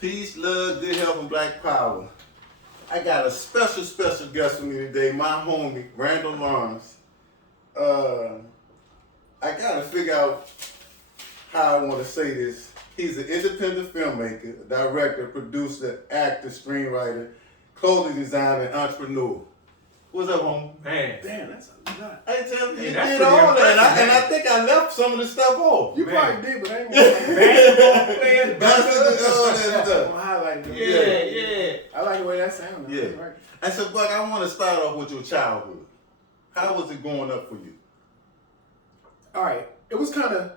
Peace, love, good health, and black power. I got a special guest with me today, my homie, Randall Lawrence. I gotta figure out how I want to say this. He's an independent filmmaker, director, producer, actor, screenwriter, clothing designer, and entrepreneur. What's up, homie? Man. Damn, that's a lot. I tell you, Hey, you that's did pretty all that, impressive, and I think I left some of the stuff off. You Man. probably did, but I ain't gonna Basketball players, That's all that I'm stuff. gonna highlight them. Yeah. I like the way that sounds. Yeah. Right. I said, Buck, I want to start off with your childhood. How was it growing up for you? All right. It was kind of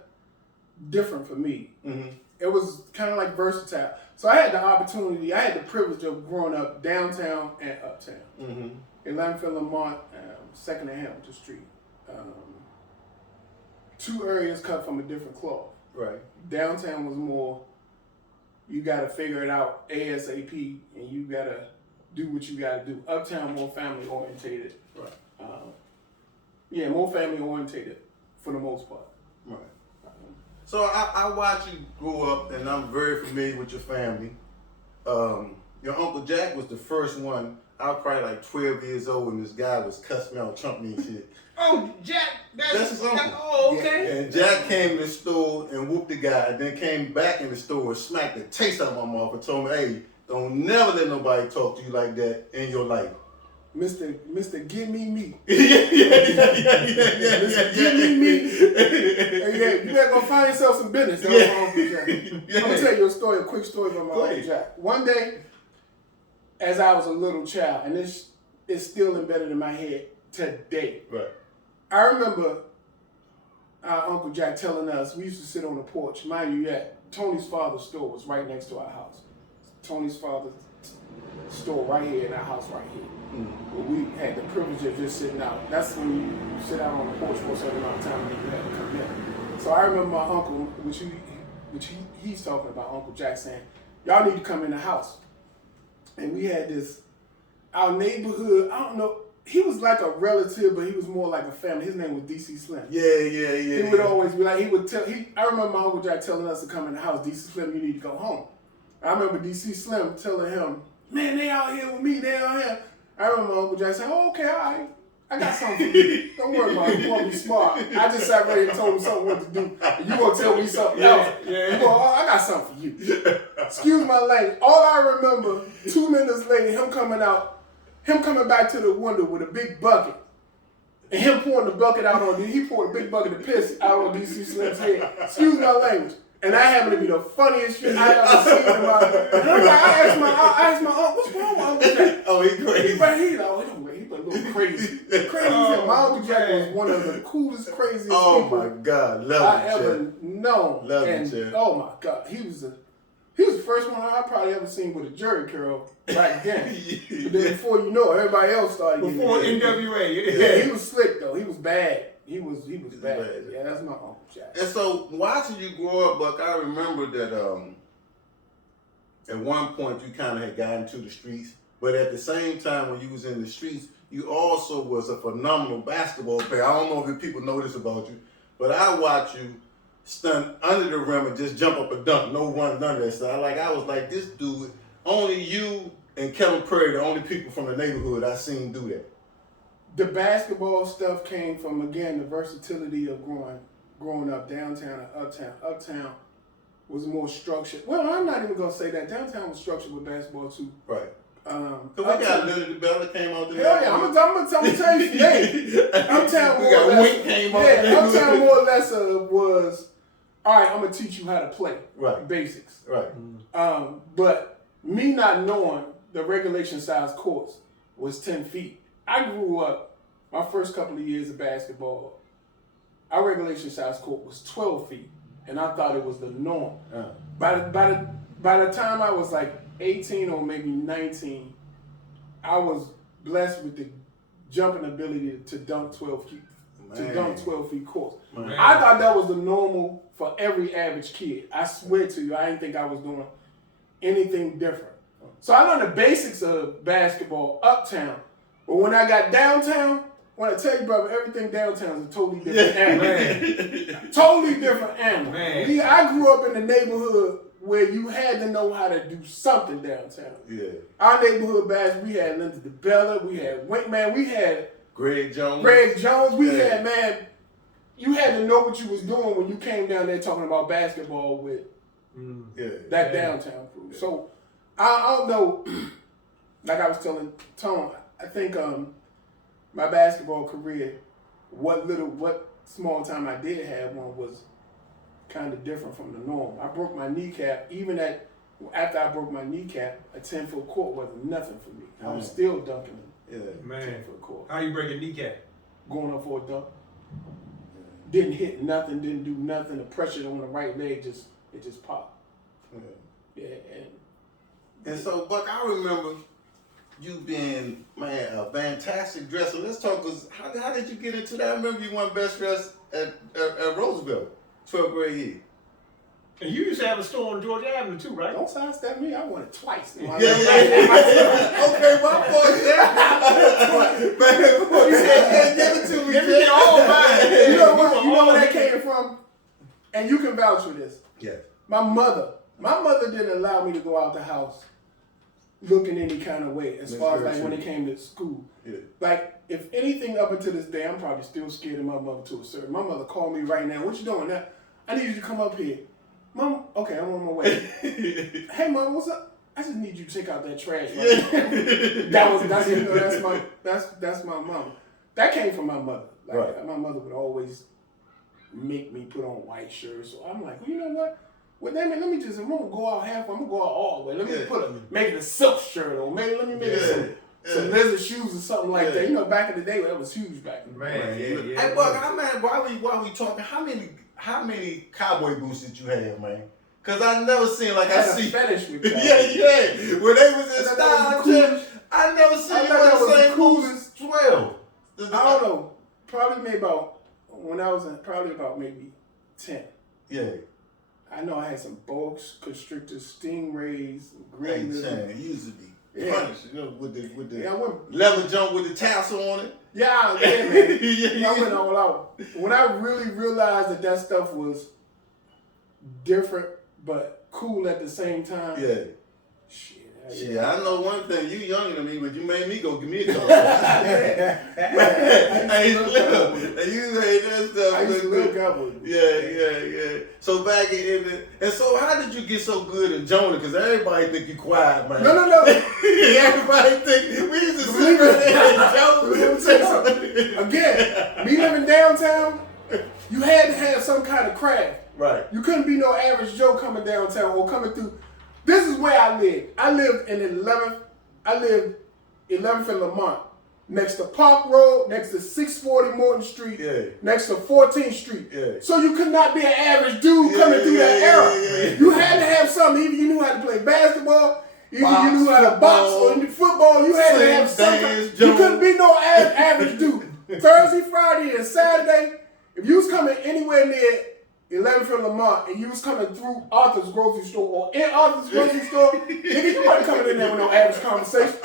different for me. Mm-hmm. It was kind of like versatile. So I had the opportunity, I had the privilege of growing up downtown and uptown. Mm-hmm. 11th and Lamont, 2nd and Hamilton Street. Two areas cut from a different cloth. Right. Downtown was more, you got to figure it out ASAP, and you got to do what you got to do. Uptown, more family orientated. Right. More family orientated for the most part. Right. So I watch you grow up, and I'm very familiar with your family. Your Uncle Jack was the first one. I was probably like 12 years old, and this guy was cussing me out, trumping me and shit. Oh, Jack. That's his uncle. Oh, okay. And Jack came to the store and whooped the guy, and then came back in the store and smacked the taste out of my mouth and told me, hey, don't never let nobody talk to you like that in your life. Mr. Give Me Me. Yeah. Mr. Give Me Me. Hey, you better go find yourself some business. That was my Uncle Jack. I'm going to tell you a quick story about my Uncle Jack. One day, as I was a little child, and this is still embedded in my head today. Right. I remember our Uncle Jack telling us, we used to sit on the porch. Mind you, Tony's father's store was right next to our house. Tony's father's store right here in our house right here. Mm-hmm. But we had the privilege of just sitting out. That's when you sit out on the porch for a certain amount of time and you had to come in. So I remember my uncle, he's talking about Uncle Jack saying, y'all need to come in the house. And we had our neighborhood, I don't know, he was like a relative, but he was more like a family. His name was DC Slim. Yeah. He would always be like, I remember my Uncle Jack telling us to come in the house, DC Slim, you need to go home. I remember DC Slim telling him, man, they out here with me, they out here. I remember my Uncle Jack saying, oh, okay, all right. I got something for you. Don't worry about it. You want to be smart. I just sat ready and told him something what to do. And you going to tell me something else. I got something for you. Excuse my language. All I remember, 2 minutes later, him coming back to the window with a big bucket. And him pouring the bucket out on he poured a big bucket of piss out on DC Slim's head. Excuse my language. And that happened to be the funniest shit I ever seen in my life. And I'm like, I asked my uncle, what's wrong with Uncle Jack? Oh, he crazy. He a little crazy. My Uncle Jack was one of the coolest, craziest people. Oh my God, I ever known. Love and Jack. Oh my God, he was the first one I probably ever seen with a jerry curl back then. But then before you know it, everybody else started getting Before it. NWA. Yeah, he was slick though. He was bad. He was bad. Yeah, that's my Uncle Jack. And so watching you grow up, Buck, I remember that at one point you kind of had gotten to the streets, but at the same time when you was in the streets, you also was a phenomenal basketball player. I don't know if people know this about you, but I watch you stunt under the rim and just jump up and dunk, no run, none of that stuff. I was like, this dude, only you and Kevin Perry, the only people from the neighborhood I seen do that. The basketball stuff came from, again, the versatility of growing up downtown and uptown. Uptown was more structured. Well, I'm not even going to say that. Downtown was structured with basketball, too. Right. Because we got Lily Bella came out there. Hell yeah, I'm gonna tell you today. Uptown more or less. Wink came out there. Uptown more or less was, all right, I'm going to teach you how to play. Right. Basics. Right. But me not knowing the regulation size courts was 10 feet. I grew up, my first couple of years of basketball, our regulation size court was 12 feet, and I thought it was the norm. By the time I was like 18 or maybe 19, I was blessed with the jumping ability to dunk 12 feet. To dunk 12 feet courts. I thought that was the normal for every average kid. I swear to you, I didn't think I was doing anything different. So I learned the basics of basketball uptown. But when I got downtown, when I tell you, brother, everything downtown is a totally different animal. Totally different animal. I grew up in the neighborhood where you had to know how to do something downtown. Yeah. Our neighborhood basketball, we had Linda DeBella, we had Winkman, we had Greg Jones. We Yeah. had, man, you had to know what you was doing when you came down there talking about basketball with that downtown crew. Yeah. So I don't know, like I was telling Tom, I think my basketball career, what small time I did have one was kind of different from the norm. I broke my kneecap. After I broke my kneecap, a 10-foot court wasn't nothing for me. I was still dunking a 10-foot court. How you break a kneecap? Going up for a dunk. Didn't hit nothing. Didn't do nothing. The pressure on the right leg just popped. Yeah. And so, Buck, I remember you being, man, a fantastic dresser. Let's talk, because how did you get into that? I remember you won best dress at Roosevelt, 12th grade year. And you used to have a store on Georgia Avenue too, right? Don't sidestep me. I won it twice. Yeah. Okay, my fault. Man, he said, give it to me. Give me all mine. You know where that came from? And you can vouch for this. Yeah. My mother didn't allow me to go out the house looking any kind of way as far as like when it came to school. Yeah. Like, if anything up until this day, I'm probably still scared of my mother to a certain. My mother called me right now. What you doing now? I need you to come up here. Mom, okay, I'm on my way. Hey, Mom, what's up? I just need you to take out that trash. Right now. That's my mom. That came from my mother. Like, right. My mother would always make me put on white shirts. So I'm like, well, you know what? Well, let me just, I'm gonna go out half. I'm gonna go out all the way. Let me make it a silk shirt, or maybe let me make it some leather shoes or something like that. You know, back in the day, that was huge back in the day. Hey, Buck, while we talking, how many cowboy boots did you have, man? Cause I never seen like I see. Fetish with that. Yeah. When they was in style, I never seen you wear the same boots. 12. I don't know. Probably maybe about when I was about maybe 10. Yeah. I know I had some boa constrictors, stingrays, green. It used to be punished, you know, with the I leather jump with the tassel on it. Yeah, man. I went all out. When I really realized that stuff was different but cool at the same time. Yeah. Shit, I know one thing. You younger than me, but you made me go give me a couple. I used to look up with Yeah. So back and so how did you get so good in Jonah? Because everybody think you quiet, man. No. Everybody think we used to sit right there and Again, me living downtown, you had to have some kind of craft. Right. You couldn't be no average Joe coming downtown or coming through. This is where I lived. I lived in 11th and Lamont, next to Park Road, next to 640 Morton Street, next to 14th Street. Yeah. So you could not be an average dude coming through that era. You had to have something. Either you knew how to play basketball, either you knew how to box, or football. You had to have something. You couldn't be no average dude. Thursday, Friday, and Saturday, if you was coming anywhere near 11th and Lamont, and you was coming through Arthur's grocery store or in Arthur's grocery store, nigga, you wasn't coming in there with no average conversation.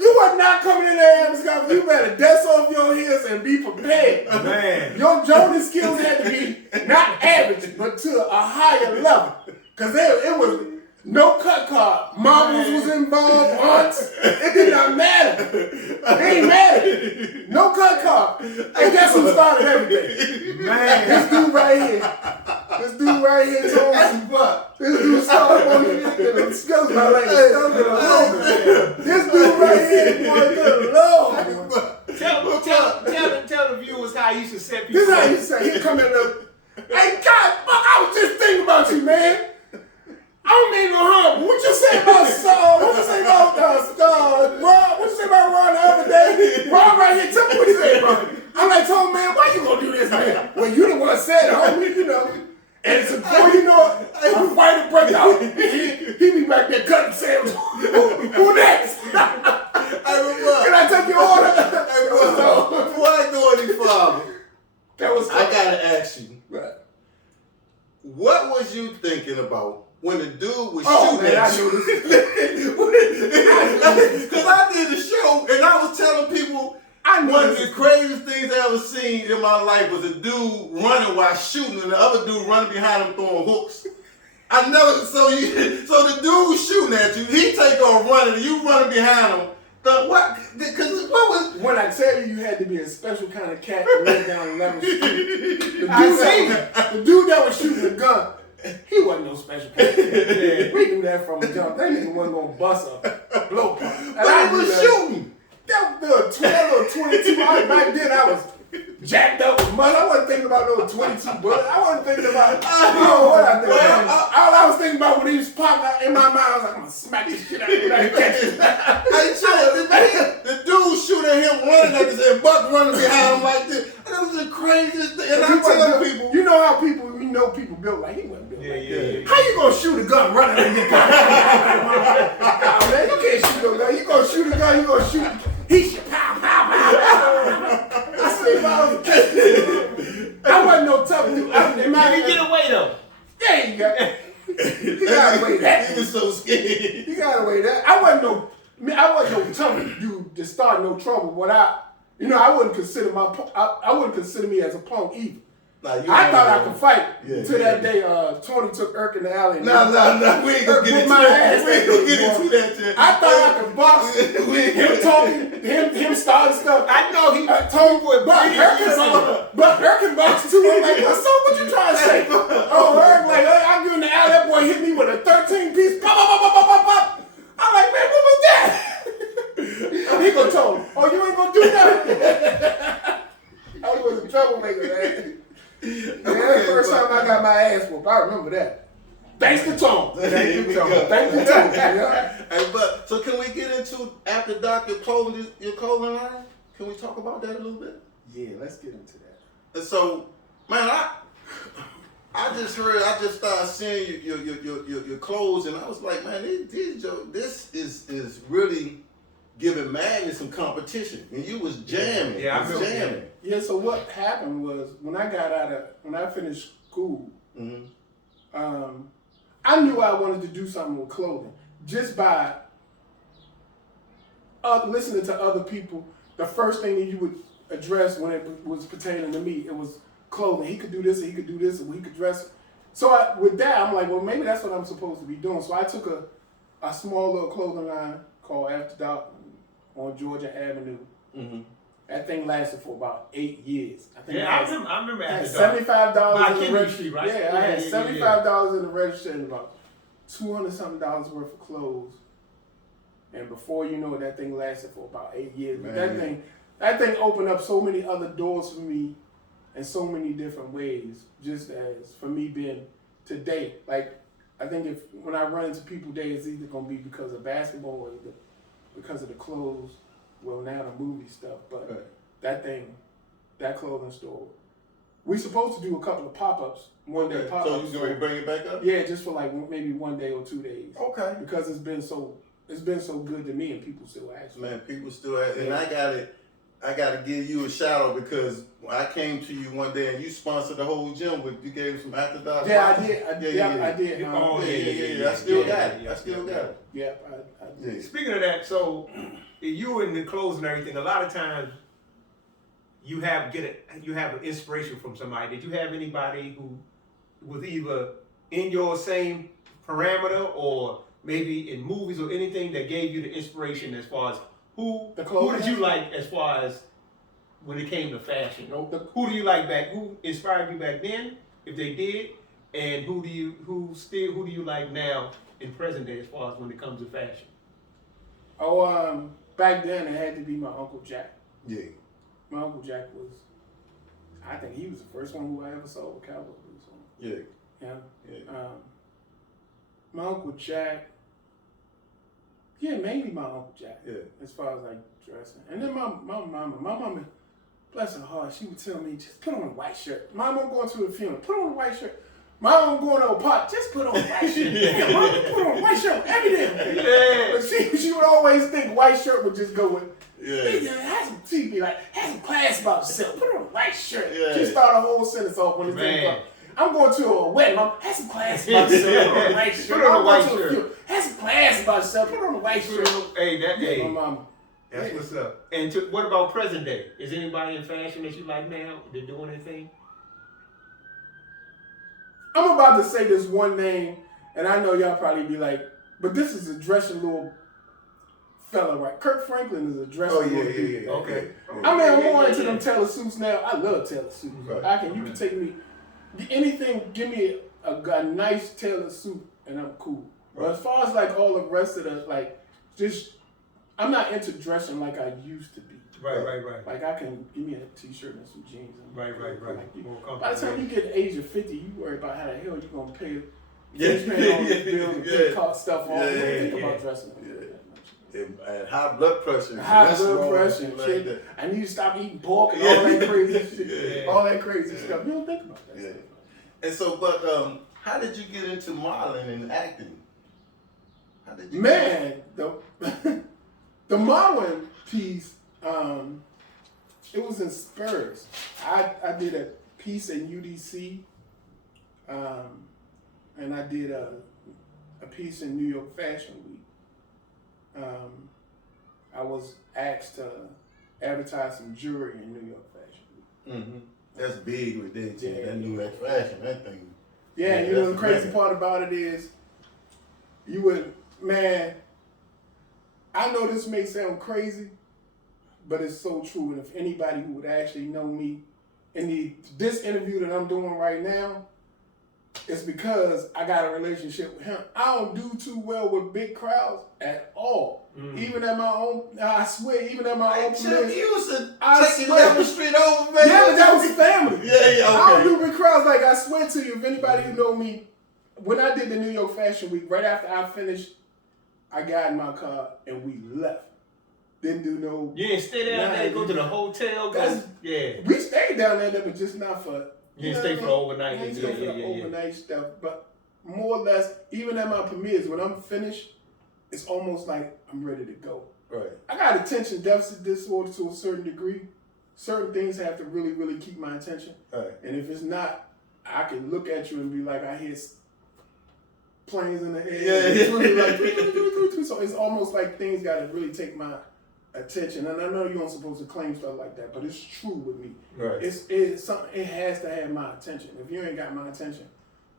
You was not coming in there with average conversation. You better dust off your heels and be prepared. Man. Your Jonas skills had to be not average, but to a higher level. Because it was no cut card. Marbles was involved, aunts. It did not matter. It ain't matter. No cut card. And guess who started everything? Man. This dude right here. This dude right here told me. This dude started on the excuse my language. This dude right here, boy, good Lord. Tell the viewers how you used to set people This is how you say. He come in there. Hey, God, fuck, I was just thinking about you, man. I don't mean no harm. What you say about What you say about Ron? What you say about Ron the other day? Ron right here. Tell me what he said, Ron. I'm like, told man, why you gonna do this, man? Well, you the one said it, homie, you know. And so before you know it, I'm fighting break out. He be back there cutting sandwich. Who next? Can I take your order? Before I go any farther, I gotta ask you. Right. What was you thinking about when the dude was shooting man, at you? Because I did the show and I was telling people one of the craziest things I ever seen in my life was a dude running while shooting and the other dude running behind him throwing hooks. I never. So the dude shooting at you, he take off running, and you running behind him. What? Because what was? When I tell you had to be a special kind of cat to live down 11th Street, the dude that was shooting the gun, he wasn't no special kind of cat. We knew that from the jump. That nigga wasn't gonna bust a blow pump. But he was shooting. That was 12 or 22. Back then I was jacked up with money. I wasn't thinking about no 22 bullets. I wasn't thinking about what I think about. All I was thinking about when he was popping in my mind, I was like, I'm gonna smack this shit out of you and catch it. The dude shooting at him running like this and Buck running behind him like this. And that was the craziest thing. And I tell people, you know how people built like he wasn't built like that. How you gonna shoot a gun running and get caught? Nah, man, you can't shoot no gun. You gonna shoot a gun, you gonna shoot. He should pow, pow, pow, pow. I said, if I was a kid, I wasn't no tough dude. You can get away though. Yeah, you gotta weigh that. He was so scared. You gotta weigh that. I wasn't no tough dude to start no trouble. But I wouldn't consider I wouldn't consider me as a punk either. I thought I could fight till that day Tony took Irk in the alley. No, we ain't gonna get into that. We ain't gonna get into that. I thought I could box. Him talking, him starting stuff. I know he told but Irk can box too. I'm like, so what you trying to say? Oh, Irk, like, I get in the alley, that boy hit me with a 13-piece. Pop, pop, pop, pop, pop, pop. I'm like, man, what was that? He gonna tell him, oh, you ain't gonna do nothing. I was a troublemaker, man. Man, that's the first time I got my ass whooped. I remember that. Thanks to Tom. Thank you, Tom. Yeah. Hey, but so can we get into after dark your clothing line? Can we talk about that a little bit? Yeah, let's get into that. And so, man, I just started seeing your clothes, and I was like, man, this is really giving Magnus some competition, and you was jamming. Yeah, I was jamming. Yeah, so what happened was when I finished school, I knew I wanted to do something with clothing just by listening to other people. The first thing that you would address when it was pertaining to me, it was clothing. He could do this, and he could do this, and he could dress. So with that, I'm like, well, maybe that's what I'm supposed to be doing. So I took a small little clothing line called After Dark on Georgia Avenue. Mm-hmm. That thing lasted for about 8 years. I remember After Dark. $75 in the register. Right? Yeah, I had $75 in the register and about $200-something worth of clothes. And before you know it, that thing lasted for about 8 years. But that thing opened up so many other doors for me in so many different ways. Just as for me being today, like I think when I run into people today, it's either gonna be because of basketball or because of the clothes. Well, now the movie stuff, but that clothing store. We supposed to do a couple of pop-ups, one-day pop-ups. So you going to bring it back up? Yeah, just for like maybe 1 day or 2 days. Okay. Because it's been so good to me, and people still ask me. Man, people still ask, and I gotta give you a shout out because I came to you one day and you sponsored the whole gym. You gave some After Dark. Yeah, I did. I did. I still got it. Yeah, I did. Speaking of that, so you in the clothes and everything, a lot of times you have an inspiration from somebody. Did you have anybody who was either in your same parameter or maybe in movies or anything that gave you the inspiration as far as who did you like as far as when it came to fashion? Who do you like who inspired you back then, if they did, and who do you like now in present day as far as when it comes to fashion? Oh, back then it had to be my Uncle Jack. Yeah. My Uncle Jack I think he was the first one who I ever saw with cowboy boots on. Yeah. Yeah. My Uncle Jack. Yeah, maybe my Uncle Jack. Yeah. As far as like dressing, and then my mama, bless her heart, she would tell me just put on a white shirt. Mom, I'm going to a funeral. Put on a white shirt. Mom, I'm going to a party. Just put on a white shirt. Yeah, Mom, put on a white shirt every day. Yeah. But she would always think white shirt would just go with. Yeah. She'd be like, have some class about yourself. Put on a white shirt. Yeah. She started a whole sentence off when it's in. I'm going to a wedding. Mom, have some class about yourself. Put on a white shirt. Put on a white shirt. Have some class about yourself. Put on a white shirt. Hey, my mama. That's what's up. And what about present day? Is anybody in fashion that you like now? They're doing anything? I'm about to say this one name, And I know y'all probably be like, but this is a dressing little fella, right? Kirk Franklin is a dressing little dude. yeah. Okay. I mean, I'm more into them tailor suits now. I love tailor suits. Right. You can take me, anything, give me a nice tailor suit and I'm cool. But as far as like all the rest of the, like, just, I'm not into dressing like I used to be. Right. Like I can give me a t-shirt and some jeans. Right. Like, by the time you get the age of 50, you worry about how the hell you're gonna pay. Yeah. Pay all this bill and pay stuff off. Yeah, You don't think yeah. about dressing. And high blood pressure. High blood cholesterol, pressure, and shit. that. I need to stop eating pork and all that crazy shit. Yeah. All that crazy stuff. You don't think about that. Yeah. And so, but how did you get into modeling and acting? How did you? Man, the modeling piece, it was in Spurs. I did a piece in UDC, and I did a piece in New York Fashion Week. I was asked to advertise some jewelry in New York Fashion Week. Mm-hmm. That's big with that. Yeah. That new fashion, that thing. Yeah, you know the crazy part about it is, man, I know this may sound crazy, but it's so true. And if anybody who would actually know me in this interview that I'm doing right now, it's because I got a relationship with him. I don't do too well with big crowds at all. Even at my own, I swear, even at my own place. You was I taking 11th Street over, man. Yeah, but that was family. Yeah, okay. I don't do big crowds. Like, I swear to you, if anybody who know me, when I did the New York Fashion Week, right after I finished, I got in my car and we left. Didn't do no... You didn't stay down there, go to the hotel? We stayed down there, but just not for... You didn't stay for the overnight? I didn't stay for the overnight stuff, but more or less, even at my premieres, when I'm finished, it's almost like I'm ready to go. Right. I got attention deficit disorder to a certain degree. Certain things have to really, really keep my attention. Right. And if it's not, I can look at you and be like, I hear planes in the air. Yeah. It's really like, so it's almost like things got to really take my attention. And I know you aren't supposed to claim stuff like that, but it's true with me. Right. It's something. It has to have my attention. If you ain't got my attention,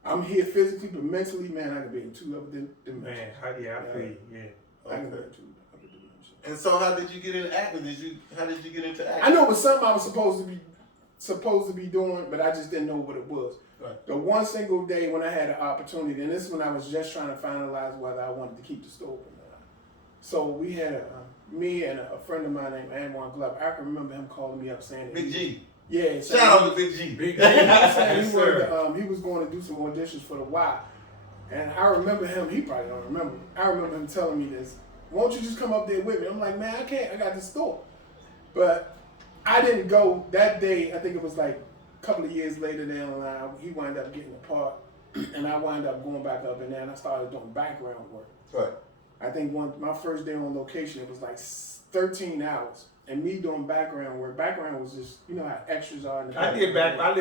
I'm here physically, but mentally, man, I could be in two other dimensions. Man, I feel you. Yeah. I can be in two other dimensions. And so, how did you get into acting? How did you get into acting? I know it was something I was supposed to be doing, but I just didn't know what it was. Right. The one single day when I had an opportunity, and this is when I was just trying to finalize whether I wanted to keep the store open or not. So we had me and a friend of mine named Antoine Glover. I can remember him calling me up saying that Big G. Yeah, Shout out to Big G. Big G. he was going to do some auditions for the Y. And I remember him, he probably don't remember. I remember him telling me this, won't you just come up there with me? I'm like, man, I can't, I got the store. But I didn't go that day. I think it was like a couple of years later down the line, he wound up getting a part and I wound up going back up in there and I started doing background work. Right. I think my first day on location, it was like 13 hours. And me doing background work. Background was just, you know how extras are in the I live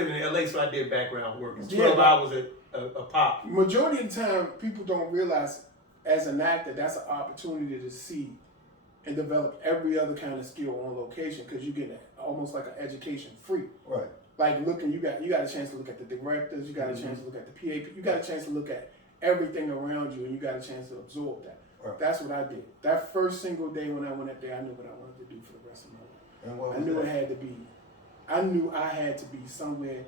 in LA, so I did background work. It's 12 hours a pop. Majority of the time, people don't realize as an actor, that's an opportunity to see and develop every other kind of skill on location because you get almost like an education free. Right. Like looking, you got a chance to look at the directors, you got a chance to look at the PA, you got a chance to look at everything around you, and you got a chance to absorb that. Right. That's what I did. That first single day when I went up there, I knew what I wanted to do for the rest of my life. And what was I knew that? I knew I had to be somewhere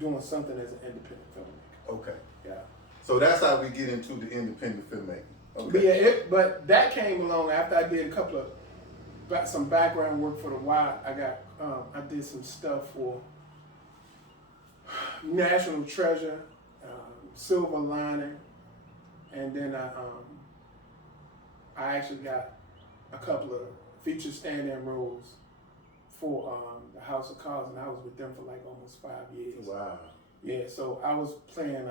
doing something as an independent filmmaker. Okay. Yeah. So that's how we get into the independent filmmaking. Okay. But yeah, but that came along after I did some background work for the Y. I did some stuff for National Treasure, Silver Lining, and then I actually got a couple of feature stand-in roles for the House of Cards, and I was with them for like almost 5 years. Wow. Yeah, so I was playing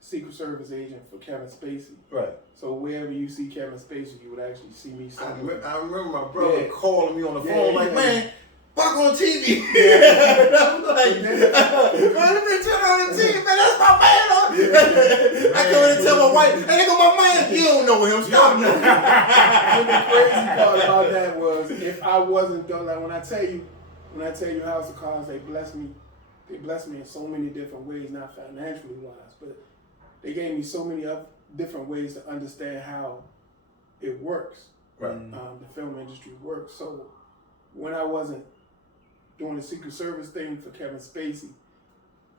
Secret Service agent for Kevin Spacey. Right. So wherever you see Kevin Spacey, you would actually see me somewhere. I remember my brother calling me on the phone like, man, fuck on TV. Yeah. And I'm like, man, let me turn on the TV, man, that's my man. I come in and tell my wife, hey, there go my man. You don't know him, stop. And the crazy part about that was if I wasn't done, like when I tell you House of Cards, they blessed me in so many different ways, not financially wise, but they gave me so many different ways to understand how it works. Right. The film industry works. So when I wasn't doing the Secret Service thing for Kevin Spacey,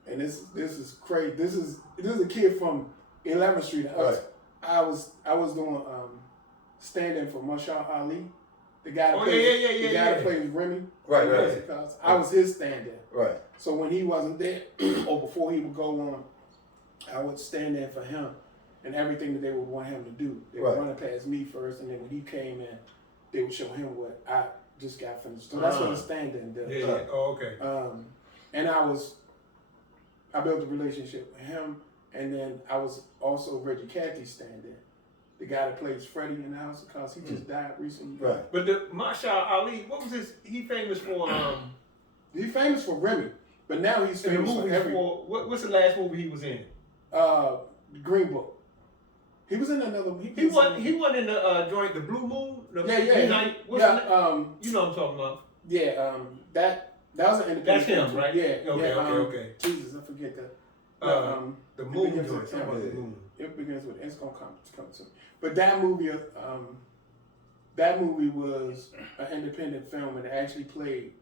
and this is crazy. This is a kid from 11th Street. Right. I was doing stand-in for Marshall Ali, the guy that plays Remy. Right. I was his stand-in. Right. So when he wasn't there, or before he would go on, I would stand in for him and everything that they would want him to do. They would run it past me first, and then when he came in, they would show him what I just got finished. So that's what a stand-in does. Yeah. Oh, okay. And I built a relationship with him, and then I was also Reggie Cathy's stand-in, the guy that plays Freddie in the House of Cards. He just died recently. Right. But the Marshall Ali, what was his? He famous for? He's famous for Remy, but now he's famous for everything. What's the last movie he was in? Green Book. He was in another. He wasn't in the joint, the Blue Moon. Yeah. You know what I'm talking about. Yeah. That was an independent. That's him, right? Yeah. Okay. Jesus, I forget that. The Moon joint. The Moon. It begins with. It's gonna come to me. But that movie was an independent film, and it actually played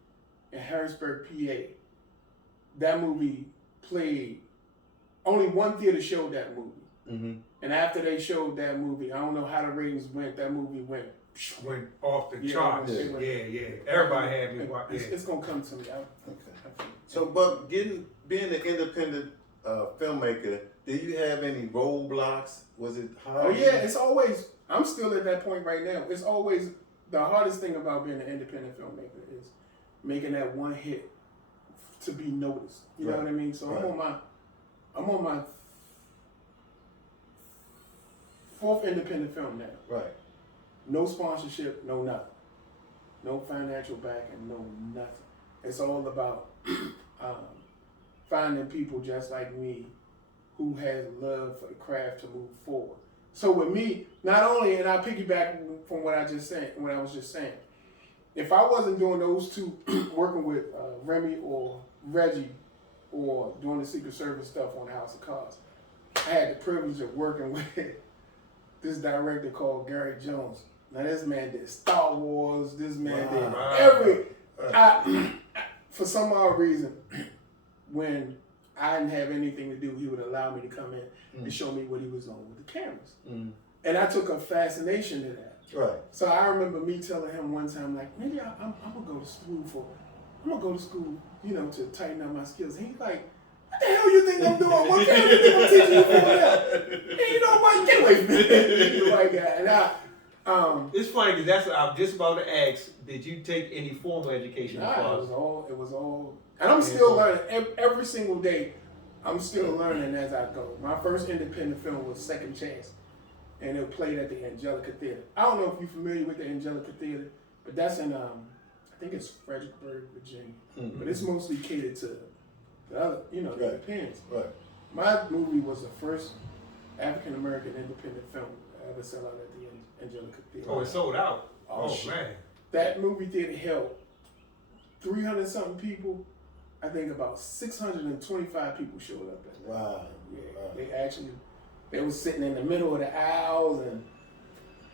in Harrisburg, PA. That movie played. Only one theater showed that movie. Mm-hmm. And after they showed that movie, I don't know how the ratings went. That movie went off the charts. Yeah. Everybody had me watch. It's gonna come to me. Okay. So, but being an independent filmmaker, did you have any roadblocks? Was it hard? Oh yeah, it's always. I'm still at that point right now. It's always the hardest thing about being an independent filmmaker is making that one hit to be noticed. You know what I mean? So I'm on my fourth independent film now. Right. No sponsorship, no nothing. No financial backing, no nothing. It's all about finding people just like me who has love for the craft to move forward. So with me, not only, and I piggyback from what I was just saying, if I wasn't doing those two, working with Remy or Reggie, or doing the Secret Service stuff on the House of Cards, I had the privilege of working with this director called Gary Jones. Now this man did Star Wars. This man did for some odd reason, when I didn't have anything to do, he would allow me to come in and show me what he was on with the cameras. And I took a fascination to that. Right. So I remember me telling him one time, like, maybe I'm gonna go to school, to tighten up my skills. And he's like, what the hell you think I'm doing? What kind of thing I'm teaching you for that? Hey, you know what? Get away from me. He's the white guy. And it's funny because that's what I'm just about to ask. Did you take any formal education? It was all, and I'm still learning. Every single day, I'm still learning as I go. My first independent film was Second Chance, and it played at the Angelica Theater. I don't know if you're familiar with the Angelica Theater, but that's in, I think it's Fredericksburg, Virginia. But it's mostly catered to the other, the parents. Right. My movie was the first African American independent film I ever sell out at the Angelica Theater. Oh, it sold out. Oh man. That movie theater held 300 something people. I think about 625 people showed up at that. Wow. Yeah. They were sitting in the middle of the aisles and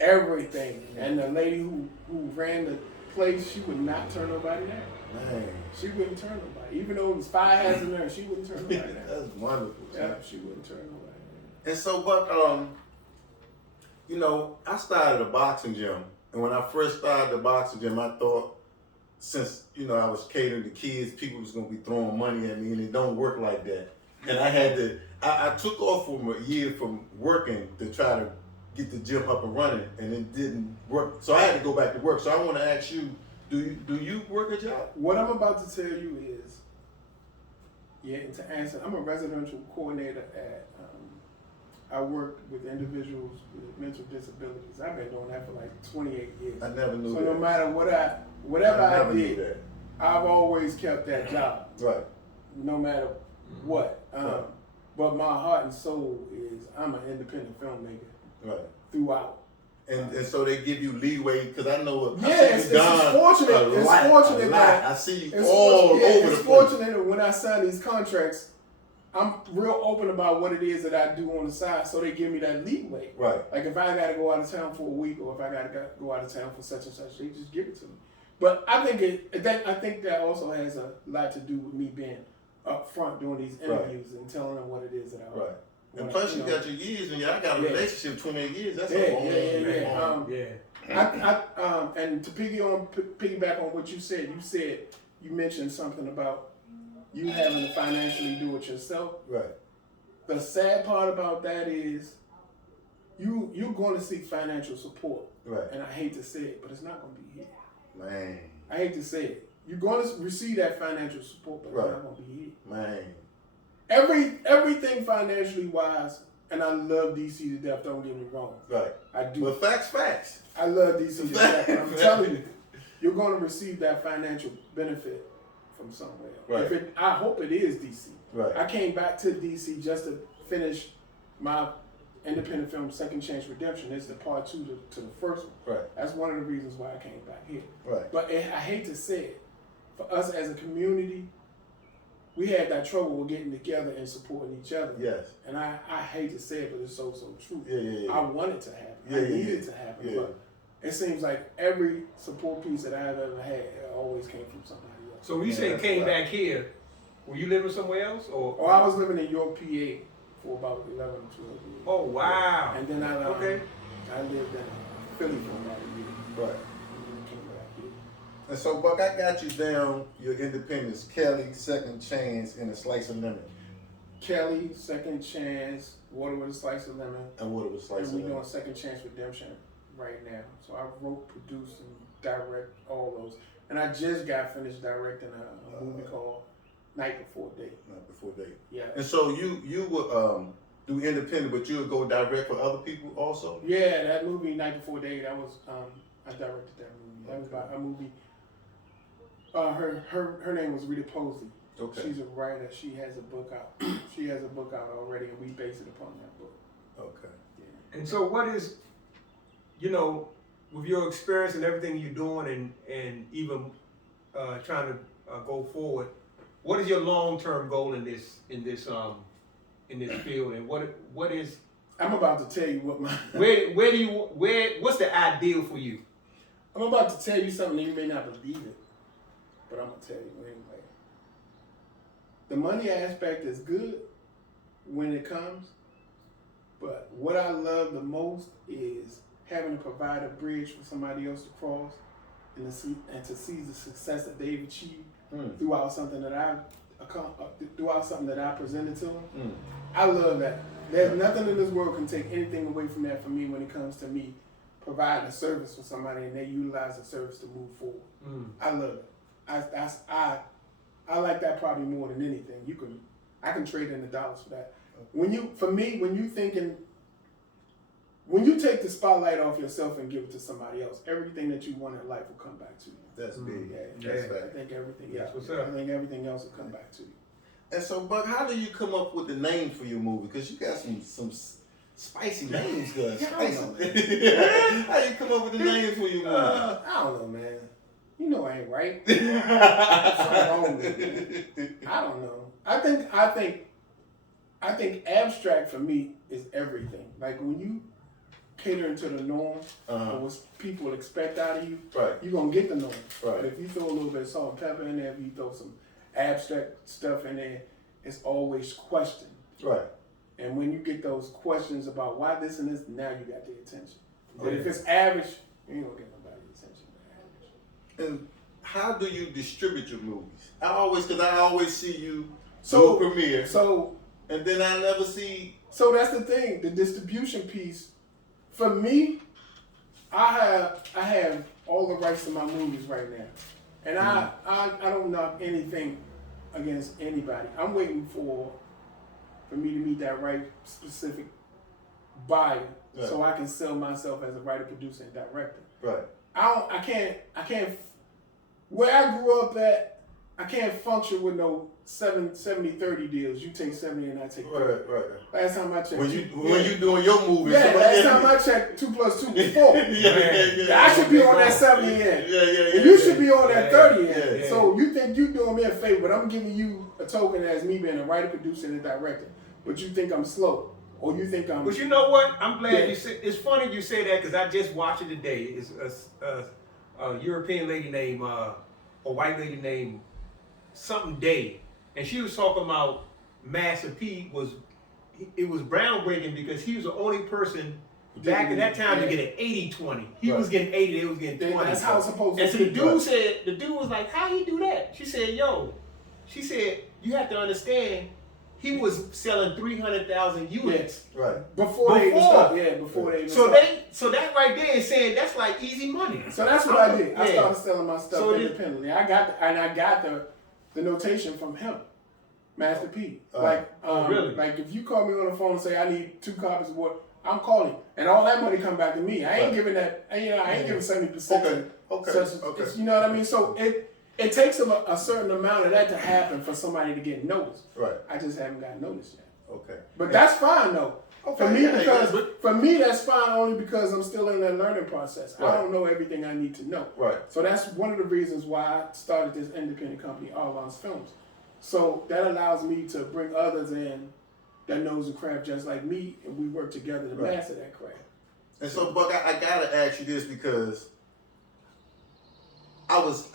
everything. And the lady who ran the place, she would not turn nobody down. Man. She wouldn't turn nobody. Even though it was 5 heads in there, she wouldn't turn nobody down. That's wonderful. Yeah, she wouldn't turn nobody down. And so, but I started a boxing gym, and when I first started the boxing gym, I thought, since I was catering to kids, people was gonna be throwing money at me, and it don't work like that. And I had to, I took off from a year from working to try to get the gym up and running, and it didn't work. So I had to go back to work. So I want to ask you, do you work a job? What I'm about to tell you is, and to answer, I'm a residential coordinator at. I work with individuals with mental disabilities. I've been doing that for like 28 years. I never knew that. So no matter whatever I did, I've always kept that job. Right. No matter what. But my heart and soul is I'm an independent filmmaker. Right. Throughout. And so they give you leeway, because I know it's fortunate. It's fortunate that I see you all over the place. It's fortunate that when I sign these contracts, I'm real open about what it is that I do on the side, so they give me that leeway. Right. Like if I got to go out of town for a week, or if I got to go out of town for such and such, they just give it to me. But I think I think that also has a lot to do with me being up front doing these interviews and telling them what it is that I Right. And plus, you got your years, and y'all got a relationship 28 years. That's a long, yeah. And to piggyback on what you said, you mentioned something about you having to financially do it yourself. Right. The sad part about that is you're going to seek financial support. Right. And I hate to say it, but it's not going to be here. Man. I hate to say it. You're going to receive that financial support, but it's not going to be here. Man. Everything financially wise, and I love DC to death, don't get me wrong. Right. I do. But facts. I love DC to death, but I'm telling you, you're going to receive that financial benefit from somewhere. Right. I hope it is DC. Right. I came back to DC just to finish my independent film Second Chance Redemption. It's the part 2 to the first one. Right. That's one of the reasons why I came back here. Right. But I hate to say it, for us as a community, we had that trouble with getting together and supporting each other. Yes. And I hate to say it, but it's so true. Yeah. I want it to happen. Yeah, I need it to happen. Yeah. But it seems like every support piece that I've ever had always came from somebody else. So when you say came back here, were you living somewhere else? Or I was living in York, PA for about 11 or 12 years. Oh, wow. And then I lived in Philly for about a year. Right. And then came back here. And so, Buck, I got you down your independence, Kelly, Second Chance, and a Slice of Lemon. Kelly, Second Chance, Water with a Slice of Lemon. And Water with a Slice of And we're Lemon. doing Second Chance Redemption right now. So I wrote, produced, and direct all those. And I just got finished directing a movie called Night Before Day. Night Before Day. Yeah. And so you would do independent, but you would go direct for other people also? Yeah, that movie Night Before Day, that was I directed that movie. That was about a movie. Her name was Rita Posey. Okay. She's a writer. She has a book out. She has a book out already, and we base it upon that book. Okay. Yeah. And so what is, with your experience and everything you're doing and even trying to go forward, what is your long-term goal in this field, and what is? I'm about to tell you what my what's the ideal for you? I'm about to tell you something and you may not believe it, but I'm gonna tell you anyway. The money aspect is good when it comes, but what I love the most is having to provide a bridge for somebody else to cross and to see the success that they've achieved throughout something that I presented to them. I love that. There's nothing in this world can take anything away from that for me when it comes to me providing a service for somebody and they utilize the service to move forward. I love it. I like that probably more than anything. I can trade in the dollars for that. When you take the spotlight off yourself and give it to somebody else, everything that you want in life will come back to you. That's big. Yeah, That's I think everything. That's what's up. I think everything else will come back to you. And so, Buck, how do you come up with the name for your movie? Because you got some spicy names, guys. Yeah, I don't know, How you come up with the names for your movie? I don't know, man. You know I ain't right. Something wrong with me. I don't know. I think abstract for me is everything. Like when you cater to the norm or what people expect out of you, right, you're gonna get the norm. Right. But if you throw a little bit of salt and pepper in there, if you throw some abstract stuff in there, it's always questioned. Right. And when you get those questions about why this and this, now you got the attention. But if it's average, you ain't gonna get nobody's attention. And how do you distribute your movies? I always see you So premiere. So and then I never see. So that's the thing, the distribution piece. For me, I have all the rights to my movies right now, and I don't knock anything against anybody. I'm waiting for me to meet that right specific buyer, so I can sell myself as a writer, producer, and director. Right. I can't. Where I grew up at, I can't function with no 70-30 deals. You take 70 and I take 30. Right. Last time I checked. When you doing your movie. Yeah, last time I checked, 2 + 2 was 4. I should be on that 70 end. And you should be on that 30 end. Yeah. So you think you doing me a favor, but I'm giving you a token as me being a writer, producer, and a director. But you think I'm slow. Or you think I'm... But you know what? I'm glad you said... It's funny you say that because I just watched it today. It's a European lady named... a white lady named something Day. And she was talking about Master P was... It was groundbreaking because he was the only person back at that time to get an 80-20. He was getting 80, they was getting 20. That's how it's supposed to be. And so the dude was like, how he do that? She said, you have to understand, he was selling 300,000 units. Right. Before they even started. Before they even started. So that right there is saying that's like easy money. So that's what I did. I started selling my stuff independently. I got the notation from him, Master P. Really? Like if you call me on the phone and say I need 2 copies of what, I'm calling, and all that money come back to me. I ain't giving that. I ain't giving 70%. Okay. You know what I mean? So it takes a certain amount of that to happen for somebody to get noticed. Right. I just haven't gotten noticed yet. Okay. But that's fine though. Okay. For me that's fine only because I'm still in that learning process. Right. I don't know everything I need to know. Right. So that's one of the reasons why I started this independent company, All Films. So that allows me to bring others in that knows the craft just like me, and we work together to master that craft. And so, Buck, I gotta ask you this because I was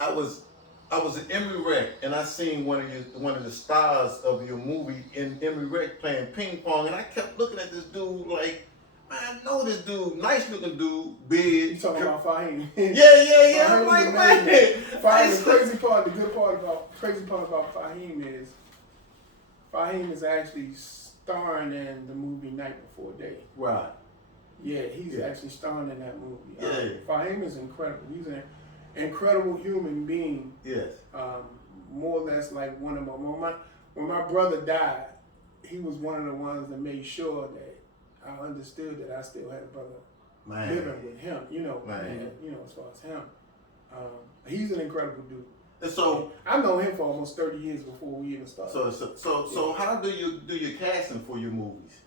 in Emory Rec and I seen one of the stars of your movie in Emory Rec playing ping pong, and I kept looking at this dude like, man, I know this dude, nice looking dude, big. You talking about Fahim? Yeah. I'm like, man. Fahim, the crazy part about Fahim is Fahim is actually starring in the movie Night Before Day. Right. Yeah, he's actually starring in that movie. Yeah. Fahim is incredible. He's an incredible human being. Yes. More or less like one of when my brother died, he was one of the ones that made sure that I understood that I still had a brother living with him. As far as him, he's an incredible dude. And so I've known him for almost 30 years before we even started. So how do you do your casting for your movies?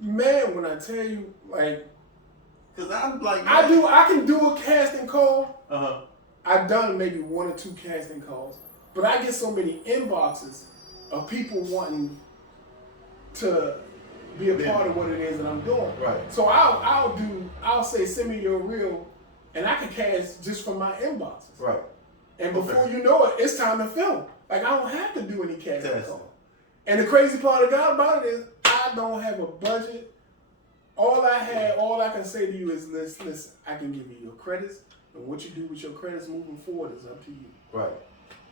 Man, when I tell you, like, because I'm like, I can do a casting call. I've done maybe 1 or 2 casting calls, but I get so many inboxes of people wanting to be a part of what it is that I'm doing. Right. So I'll say send me your reel, and I can cast just from my inboxes. Right. And before you know it, it's time to film. Like I don't have to do any casting call. And the crazy part about it is I don't have a budget. All I can say to you is listen, I can give you your credits, and what you do with your credits moving forward is up to you. Right.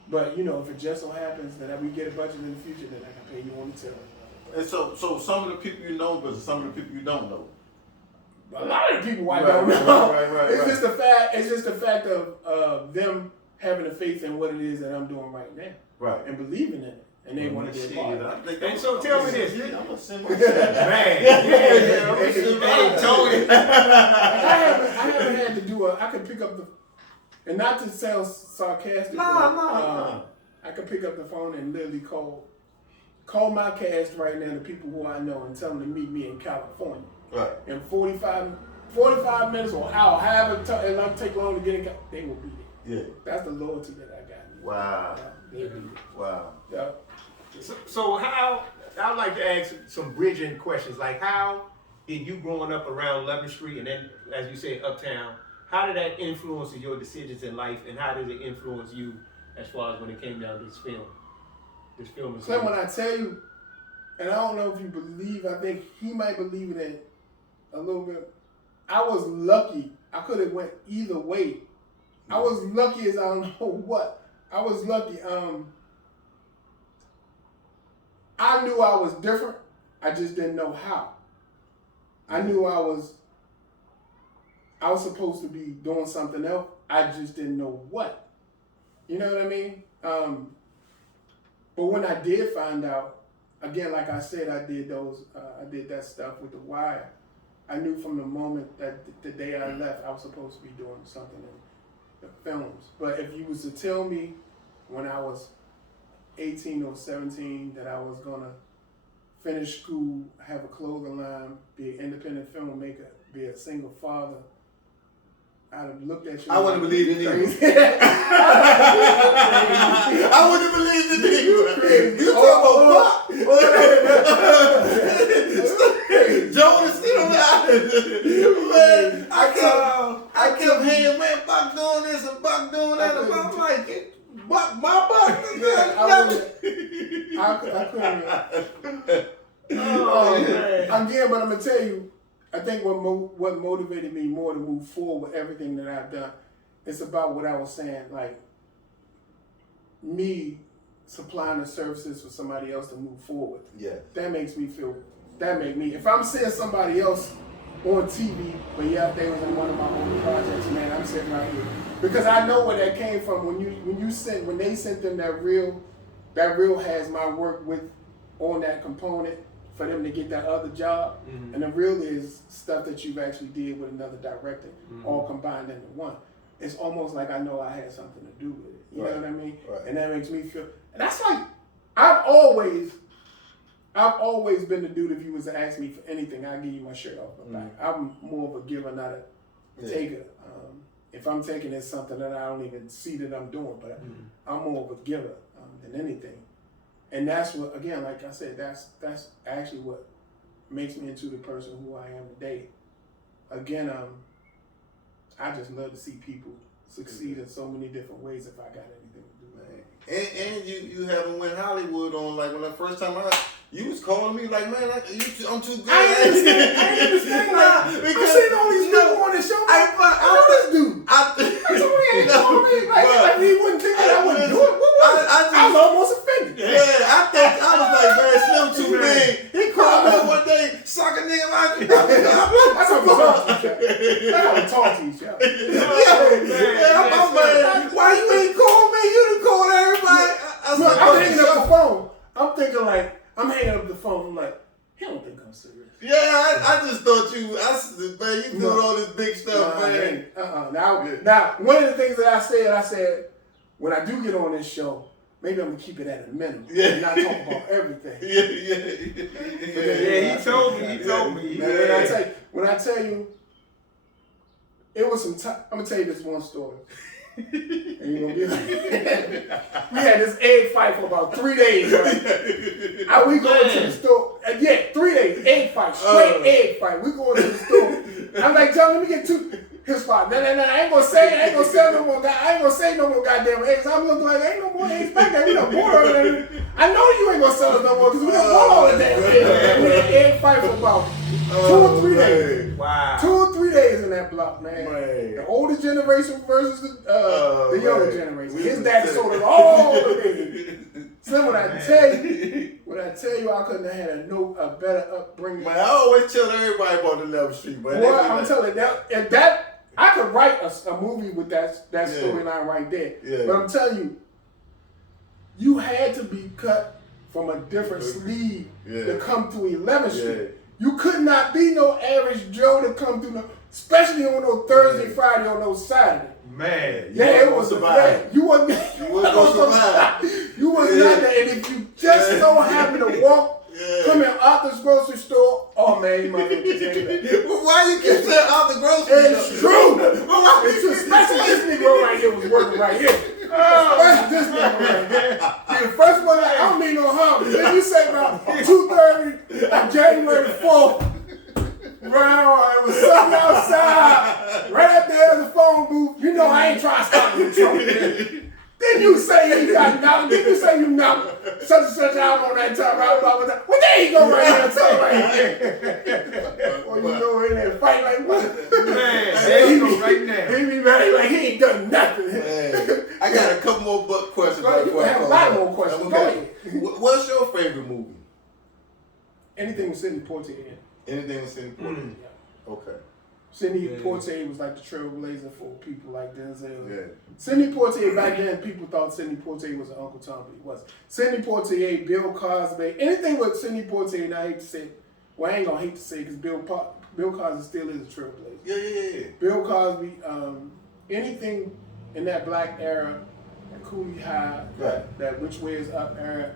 But if it just so happens that we get a budget in the future, then I can pay you on the tail. And so some of the people you know, but some of the people you don't know. A lot of the people I don't know. Right. It's just the fact of them having the faith in what it is that I'm doing right now. Right. And believing in it. And they want to be a part of it. And so tell me this. I'm going to send my Man. Hey, Tony. I haven't had to do I can pick up and not to sound sarcastic. No. I can pick up the phone and literally call my cast right now, the people who I know, and tell them to meet me in California. Right. In 45 minutes or an hour, however it might take long to get in, they will be there. Yeah. That's the loyalty that I got. Wow. Wow. Yeah. So how, I'd like to ask some bridging questions, like how did you growing up around 11th Street and then, as you said, Uptown, how did that influence your decisions in life, and how did it influence you as far as when it came down to this film? So when I tell you, and I don't know if you believe, I think he might believe in it a little bit. I was lucky. I could have went either way. I was lucky as I don't know what. I was lucky. I knew I was different. I just didn't know how. I knew I was supposed to be doing something else. I just didn't know what. You know what I mean? But when I did find out, again, like I said, I did that stuff with The Wire. I knew from the moment that the day I left, I was supposed to be doing something in the films. But if you was to tell me when I was 18 or 17 that I was gonna finish school, have a clothing line, be an independent filmmaker, be a single father, I'd have looked at you. I wouldn't believe it either. Crazy. I wouldn't believe it either. You talking about Joe is still alive. Man, I kept hearing, man, Buck doing this and Buck doing that. And I'm like, Buck, my Buck. I couldn't. Oh, man. Again, but I'm gonna tell you, I think what motivated me more to move forward with everything that I've done, it's about what I was saying, like me supplying the services for somebody else to move forward. Yeah. That makes me feel. That make me. If I'm seeing somebody else on TV, but yeah, they was in one of my own projects, man, I'm sitting right here because I know where that came from. When they sent them that reel has my work with on that component for them to get that other job, and the reel is stuff that you've actually did with another director, all combined into one. It's almost like I know I had something to do with it. You know what I mean? Right. And that makes me feel. And that's like I've always been the dude. If you was to ask me for anything, I'd give you my shirt off my back. I'm more of a giver, not a taker. If I'm taking, it's something that I don't even see that I'm doing, but I'm more of a giver than anything. And that's what, again, like I said, that's actually what makes me into the person who I am today. Again, I just love to see people succeed in so many different ways if I got anything to do with it. And you haven't went Hollywood on, like, when the first time you was calling me like, man, I'm too good. I understand. Like, I've seen all these people on the show. I know this dude. Somebody ain't calling me. Like he wouldn't think that I wouldn't do it. I was almost offended. Yeah, I was like, man, Slim too big. He called me one day, suck a nigga like you. That's how we talk to each other. I'm like, why you ain't call me? You done called everybody. I'm hanging up the phone. I'm thinking like, I'm hanging up the phone. I'm like, he don't think I'm serious. Yeah, I just thought you, man, you doing all this big stuff, man. Now, one of the things that I said, when I do get on this show, maybe I'm gonna keep it at a minimum and not talk about everything. Yeah, he told me. When I tell you, it was some time. I'm gonna tell you this one story. And you're gonna be like, we had this egg fight for about 3 days, right? We going to the store. 3 days, egg fight, straight egg fight. We going to the store. I'm like, John, let me get two. His spot. No, I ain't gonna sell no more. I ain't gonna say no more goddamn eggs. I'm looking like, ain't no more eggs back there. We done bought all that. I know you ain't gonna sell us no more because we done bought all of that eggs. We had egg fight for about 2 or 3 days. Wow. 2 or 3 days in that block, man. The older generation versus the younger generation. His daddy sold us all the babies. So when I tell you, I couldn't have had a better upbringing. Man, I always tell everybody about the 11th Street, man. Boy, I'm telling you, that I could write a movie with that storyline right there. Yeah. But I'm telling you, you had to be cut from a different sleeve to come through 11th Street. You could not be no average Joe to come through, especially on those Thursday, Friday, on those Saturday. Man, it was survive. You wasn't gonna survive. You was not there, and if you just so happen to walk. Come in Arthur's grocery store. Oh man, you might have to take that. Why you keep saying Arthur grocery store? It's true. Especially this nigga right here was working right here. Especially this nigga right here. The first one, I don't mean no harm. Then you say about 2:30 on January 4th. Right, it was sunny outside. Right up there in the phone booth. You know I ain't trying to start the trouble. Then you say you got nothing. Then you say you know such and such album on that time. Well, there you go right here. Or you go in there and fight like what? Man, there you go right now. He be ready like he ain't done nothing. Man, I got a couple more questions. You have a lot more questions. Go ahead. What's your favorite movie? Anything with Sidney Poitier in. Anything with Sidney Poitier? Okay. Sidney Poitier was like the trailblazer for people like Denzel. Yeah. Sidney Poitier, back then, people thought Sidney Poitier was an Uncle Tom, but he wasn't. Sidney Poitier, Bill Cosby, anything with Sidney Poitier, and I hate to say, well, I ain't gonna hate to say because Bill Cosby still is a trailblazer. Yeah. Bill Cosby, anything in that black era that Cooley High, Right. that Which Way Is Up era.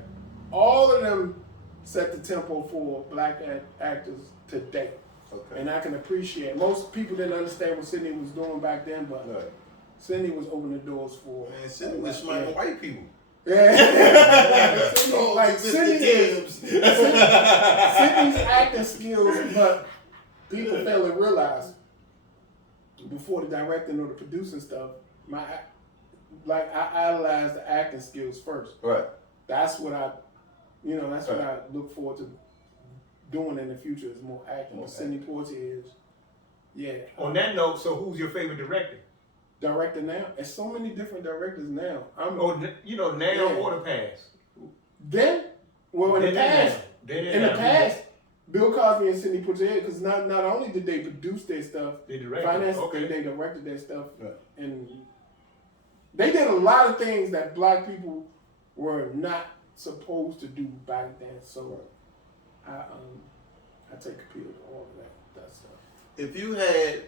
All of them set the tempo for black actors today. Okay. And I can appreciate. Most people didn't understand what Sydney was doing back then, but Right. Sydney was opening the doors for. Man, Sydney was smacking white people. Yeah. Sydney, Oh, like Mr. Sydney's acting skills, but people fail to realize before the directing or the producing stuff, I idolize the acting skills first. Right. That's what I look forward to doing in the future is more acting. But Sidney Poitier is, yeah. On that note, so who's your favorite director? Director now? There's so many different directors now. Now or the past? In the past, Bill Cosby and Sidney Poitier, because not only did they produce their stuff, they directed. They directed their stuff, right. And they did a lot of things that black people were not supposed to do back then. So I take appeal to all of that stuff. If you had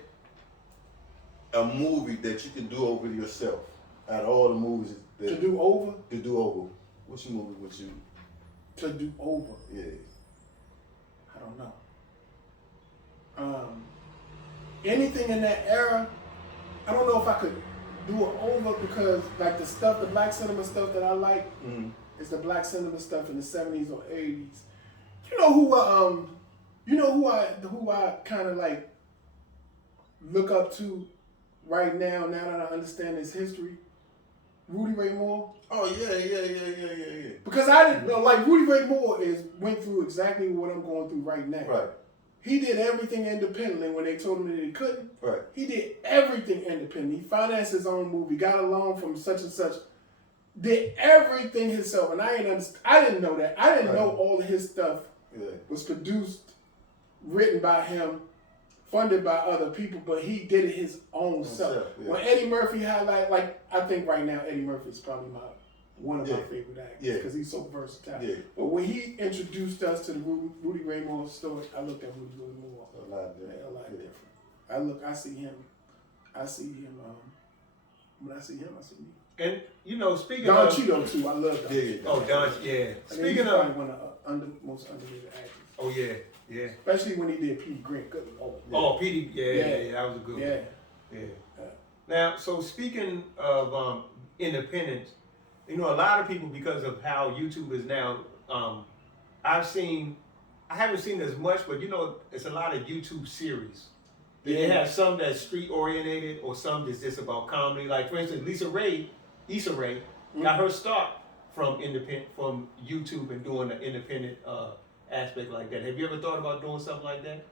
a movie that you could do over yourself, out of all the movies To do over, which movie would you? To do over, Yeah. I don't know. Anything in that era, I don't know if I could do it over because like the black cinema stuff that I like is the black cinema stuff in the 70s or 80s. You know who I kind of like look up to right now that I understand his history? Rudy Ray Moore. Oh yeah. Because I didn't know, like Rudy Ray Moore went through exactly what I'm going through right now. Right. He did everything independently when they told him that he couldn't. Right. He did everything independently. He financed his own movie, got a loan from such and such, did everything himself. And I didn't know that. I didn't know all of his stuff was produced, written by him, funded by other people, but he did it his own self. Yeah. When Eddie Murphy highlight, I think right now Eddie Murphy is probably one of my favorite actors because he's so versatile. Yeah. But when he introduced us to the Rudy Ray Moore story, I looked at Rudy Ray Moore a lot different. I see him. When I see him, I see me. And speaking Don of Cheeto too, I love Don. Don. Yeah. Speaking of one of the most underrated actors. Oh yeah. Especially when he did Petey Grant. Petey. Yeah, that was a good one. Yeah. Now, so speaking of independence, a lot of people, because of how YouTube is now, I haven't seen as much, but it's a lot of YouTube series. They have some that's street oriented or some that's just about comedy. Like for instance, Issa Rae got her start from YouTube and doing an independent aspect like that. Have you ever thought about doing something like that?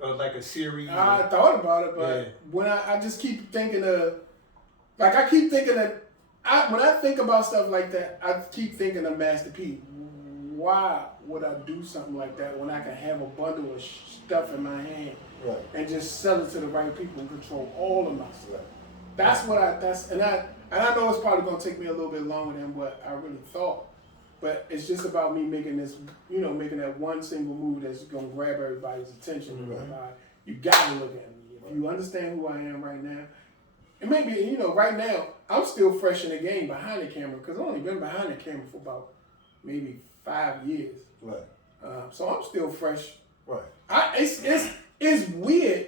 Like a series? I thought about it, but when I just keep thinking of, when I think about stuff like that, I keep thinking of Master P. Why would I do something like that when I can have a bundle of stuff in my hand and just sell it to the right people and control all of my stuff? That's what and I know it's probably gonna take me a little bit longer than what I really thought, but it's just about me making this, making that one single movie that's gonna grab everybody's attention. You gotta look at me. If you understand who I am right now, and maybe, right now, I'm still fresh in the game behind the camera because I've only been behind the camera for about maybe 5 years. Right. So I'm still fresh. Right. It's weird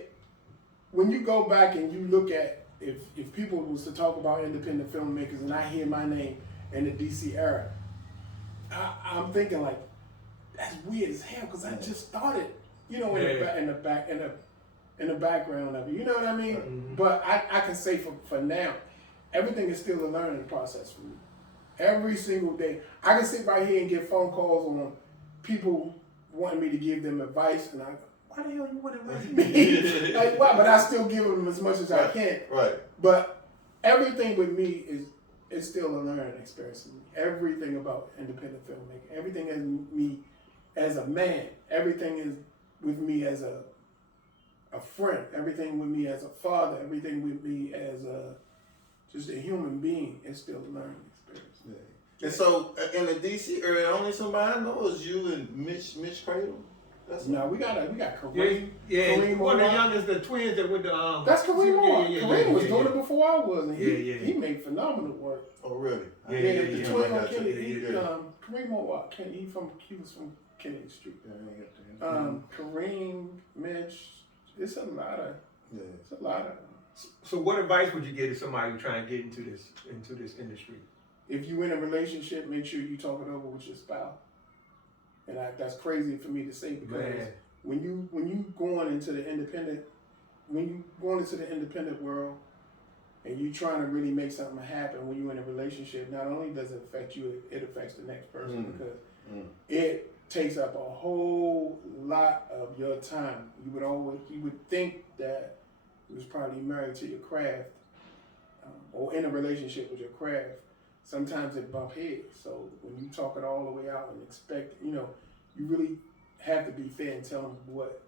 when you go back and you look at if people was to talk about independent filmmakers and I hear my name in the DC era, I'm thinking like that's weird as hell because I just started, in the background of it. You know what I mean? Mm-hmm. But I can say for now, everything is still a learning process for me. Every single day, I can sit right here and get phone calls on people wanting me to give them advice, and I go, "Why the hell you want advice from me?" Like, why? But I still give them as much as I can. Right. But everything with me is still a learning experience for me. Everything about independent filmmaking, everything is me as a man, everything is with me as a friend, everything with me as a father, everything with me as just a human being is still a learning experience. Yeah. And so in the DC area, only somebody I know is you and Mitch Cradle. No, we got Kareem. Yeah, Kareem one of the Moore. youngest, the twins that went to That's Kareem Moore. Kareem was doing it. it before I was, and Yeah. he made phenomenal work. Oh, really? The twin on Kennedy. Yeah. Kareem Moore. He was from Kennedy Street. Yeah, I ain't got that. Kareem, Mitch. It's a lot of. Yeah. It's a lot of. So what advice would you give to somebody who trying to get into this industry? If you in a relationship, make sure you talk it over with your spouse. And that's crazy for me to say because when you going into the independent world and you trying to really make something happen when you're in a relationship, not only does it affect you, it affects the next person because it takes up a whole lot of your time. You would think that you was probably married to your craft or in a relationship with your craft. Sometimes it bump heads. So when you talk it all the way out and expect, you really have to be fair and tell them what